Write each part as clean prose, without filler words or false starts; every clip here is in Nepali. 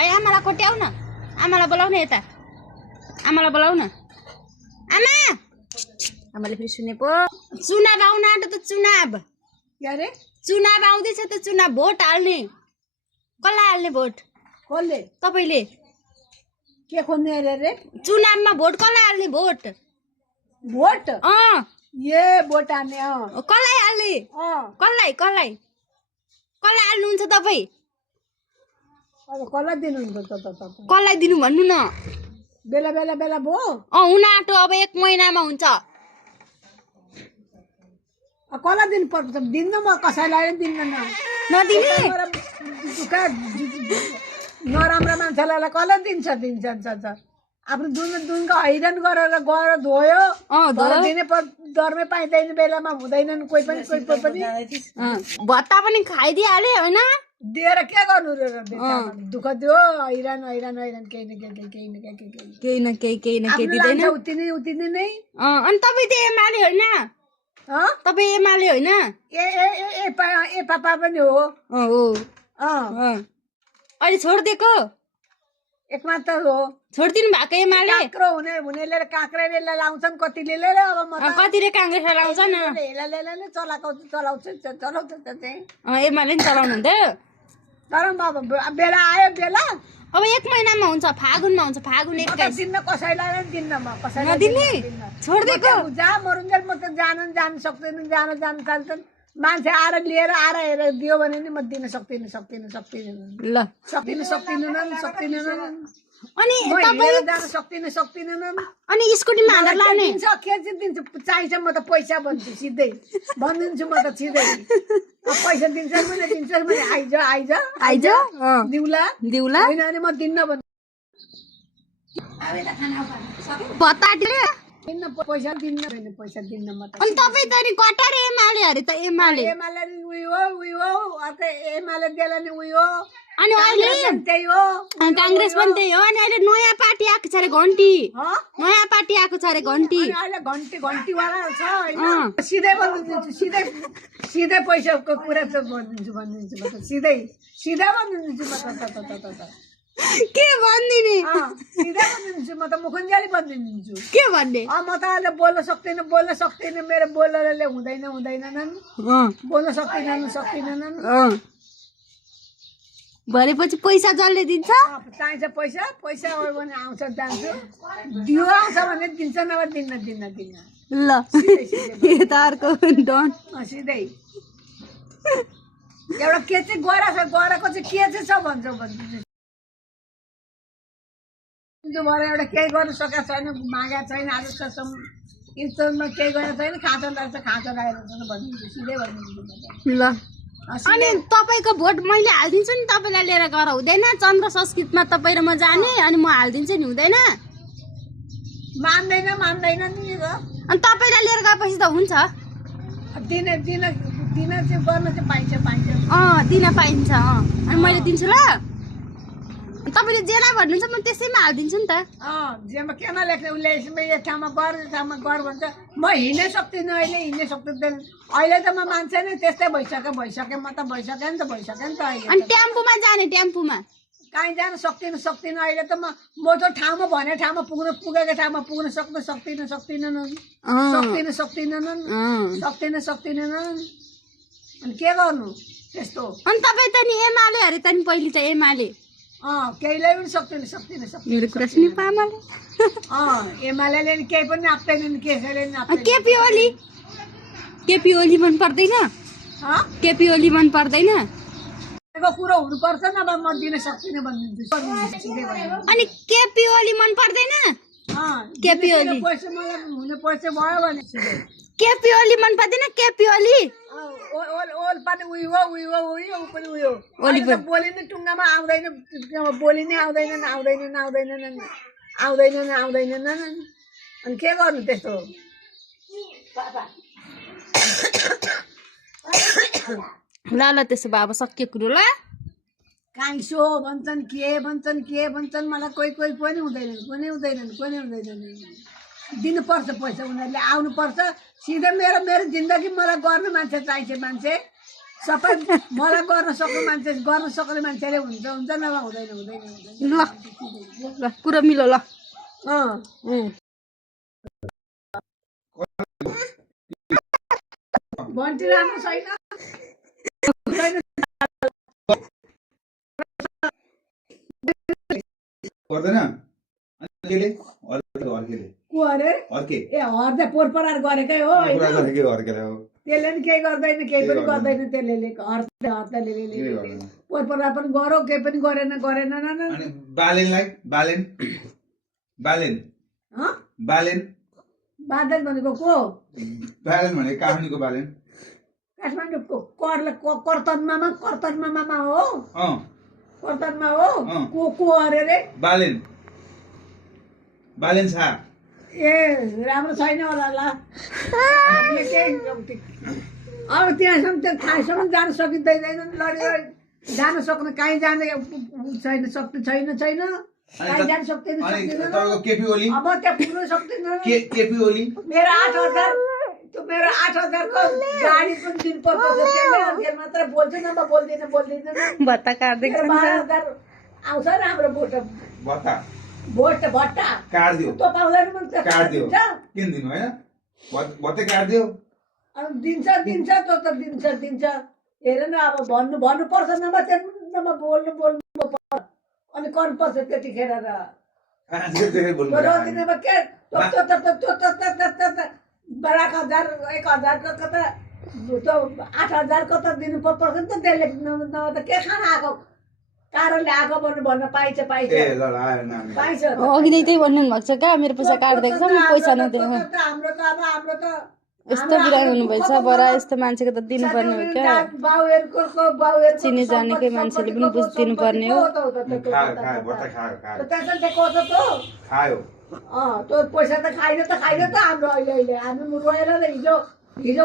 भाइ आमालाई कोट्याउ न आमालाई बोलाउ न यता आमालाई बोलाउ न आमा आमाले फेरि सुने पो चुनाव आउन आँट्यो त चुनाव के अरे चुनाव आउँदैछ त चुनाव भोट हाल्ने कसलाई हाल्ने भोट कसले तपाईले के खोज्ने अरे चुनावमा भोट कसलाई हाल्ने भोट भोट ए भोट हाल्ने कसलाई हाल्ने कसलाई कसलाई कसलाई हाल्नुहुन्छ तपाईँ अब कसलाई दिनुहुन्छ त कसलाई दिनु भन्नु न बेला बेला बेला भो हुन आँटो अब 1 महिनामा हुन्छ कसलाई दिनु पर्छ दिन्न म कसैलाई दिन्न न नदिने नराम्रो मान्छेलाई कसलाई दिन्छ दिन्छ आफ्नो दुनको हैरान गरेर गएर धोयो दिने डरमै पाइँदैन बेलामा हुँदैनन् कोही पनि भत्ता पनि खाइदिइहाले होइन दिएर के गर्नु रे दुःख दियो हैरान हैरान हैरान केही न केही दिँदैन उतिनी नै अनि तपाईँ त एमाले होइन तपाईँ एमाले होइन ए पापा पनि हो अहिले छोडिदिएको एक मात्र हो छोडिदिनु भएको एमाले हुनेले काँक्रेले लाउँछन् कतिले अब कतिले काङ्ग्रेसलाई लाउँछ न चलाउँछ एमाले नि चलाउनु हुन्थ्यो तर बेला आयो बेला अब 1 महिनामा हुन्छ फागुनमा हुन्छ फागुन 21 दिन्न कसैलाई दिन्न म कसैलाई नदिने छोडिदिएको जहाँ मरुन्जेल म त जान सक्दैन जान चाहन्छन् मान्छे आएर लिएर आएर हेरेर दियो भने नि म दिन सक्दिनँ ल सक्दिनँ अनि तपाईँ जान सक्दिनँ अनि स्कुटीमा हालेर लाउने के चाहिँ दिन्छु चाहिन्छ म त पैसा भन्छु सिधै भनिदिन्छु म त सिधै पैसा दिन्छ भने आइज दिउला होइन भने म दिन्न भन्छु भत्ता पैसा दिन्न म त अनि तपाईँ त नि कटार एमाले अरे त एमाले उयो अर्को एमाले देला नि उयो अनि अहिले त्यही हो कांग्रेस पनि त्यही हो अनि अहिले नयाँ पार्टी आएको छ अरे घन्टी नयाँ पार्टी आएको छ अरे घन्टी अहिले घन्टी वाला छ हैन सिधै भनिदिन्छु सिधै पैसाको कुरा भनिदिन्छु म त सिधै भनिदिन्छु म त के भन्दिने सिधै भनिदिन्छु म त मुखुन्जाली भनिदिन्छु के भन्ने म त अहिले बोल्न सक्दिनँ मेरो बोलरले हुँदैनन् बोल्न सक्दिनन् भरेपछि पैसा जसले दिन्छ चाहिन्छ पैसा हो भने आउँछ जान्छु दियो आउँछ भने दिन्छ नभए दिन्न ल यता अर्को डन सिधै एउटा के चाहिँ गराको चाहिँ के चाहिँ छ भन्छौ भएर एउटा केही गर्नु सकेको छैन मागेको छैन आजसम्म इन्टरमा केही गरेको छैन खाँचो लाग्छ भनिदिन्छु सिधै भनिदिन्छु ल अनि तपाईको भोट मैले हाल्दिन्छु नि तपाईलाई लिएर गएर हुँदैन चन्द्र संस्कृतमा तपाईँ र म जाने अनि म हाल्दिन्छु नि हुँदैन मान्दैन नि अनि तपाईलाई लिएर गएपछि त हुन्छ दिन चाहिँ गर्न चाहिँ पाइन्छ दिन पाइन्छ अनि मैले दिन्छु ल तपाईले जेमा भन्नुहुन्छ म त्यसैमा हाल्दिन्छु नि त जेमा केमा लेख्ने उसले यो ठाउँमा गर भन्छ म हिँड्नै सक्दिनँ अहिले त म मान्छे नै त्यस्तै भइसक्यो म त भइसकेँ नि त अहिले अनि टेम्पोमा जाने टेम्पोमा कहीँ जान सक्दिनँ अहिले त म त ठाउँमा भने ठाउँमा पुगेको ठाउँमा पुग्न सक्दिनँ अनि के गर्नु त्यस्तो अनि तपाईँ त नि एमाले अरे त नि पहिले त एमाले केहीलाई पनि सक्दिनँ मेरो कुरा सुनि पामाले एमाले नि केही पनि नाप्दैन केसैले केपी ओली मन पर्दैन केपी ओली मन पर्दैन कुरो हुनुपर्छ नभए म दिन सक्दिनँ भनिदिन्छु अनि केपी ओली मन पर्दैन केपी ओली पैसा मलाई हुने पैसा भयो भने केपी ओली मन पर्दैन केपी ओली ओल पनि उयो पनि उयो बोलिने टुङ्गामा आउँदैन बोलिने आउँदैनन् अनि के गर्नु त्यस्तो ल त्यसो भए अब सक्यो कुरो ल काइसो भन्छन् के भन्छन् मलाई कोही पनि हुँदैनन् दिनुपर्छ पैसा उनीहरूले आउनुपर्छ सिधै मेरो जिन्दगी मलाई गर्ने मान्छे चाहिन्छ सबै मलाई गर्न सक्ने मान्छेले हुन्छ नभए हुँदैन ल कुरा मिलो ल भन्टी राम्रो छैन गर्दैन को अरे ए हर्दै पोहोर परार गरेकै हो त्यसले नि केही गर्दैन केही पनि गर्दैन त्यसले पोहोर परार पनि गरौ केही पनि गरेन बादल भनेको को काठमाडौँको बालेन काठमाडौँको कर्तनमा हो कर्तनमा हो को अरे रे बालेन छा ए राम्रो छैन होला ल हामीले केही अब त्यहाँसम्म त्यो ठाउँसम्म जान सकिँदैन लडी जान सक्ने कहीँ जाने छैन सक्ने छैन कहीँ जान सक्दैन अब त्यहाँ पुग्नु सक्दैन मेरो 8,000 त्यो मेरो 8,000 को गाडी पनि दिनुपर्छ त्यसले मात्र बोल्छु न म बोल्दिनँ भत्ता काट्दै 12,000 आउँछ राम्रो भट्टा काट्दियो त्यो पाउँदैन मन काट्दियो किन दिनु हैन भत्ता काट्दियो अनि दिन्छ त्यो त दिन्छ हेर न अब भन्नुपर्छ नभए त्यहाँ बोल्नु अनि गर्नुपर्छ त्यतिखेर र दिनमा के 1,000 को त 8,000 को त दिनु पर्छ नि त त्यसले नभए त के खान आएको कारणले आएको भन्न पाइन्छ ए ल आयो नानी पाइन्छ अघि नै त्यही भन्नु भएको छ क्या मेरो पैसा काट्दैछ म पैसा नदिनु हाम्रो त यस्तो बिरामी हुनुभएछ बरा यस्तो मान्छेको त दिनुपर्ने हो क्या बाउहरूको चिनी जानेकै मान्छेले पनि बुझिदिनु पर्ने हो खायो त्यो पैसा त खाइन त हाम्रो अहिले हामी रोएर हिजो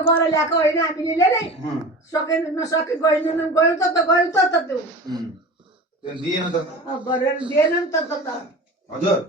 गएर ल्याएको होइन हामीले नै सके नसके गएन गयो त त्यो दिएन त गरेर दिएन नि त हजुर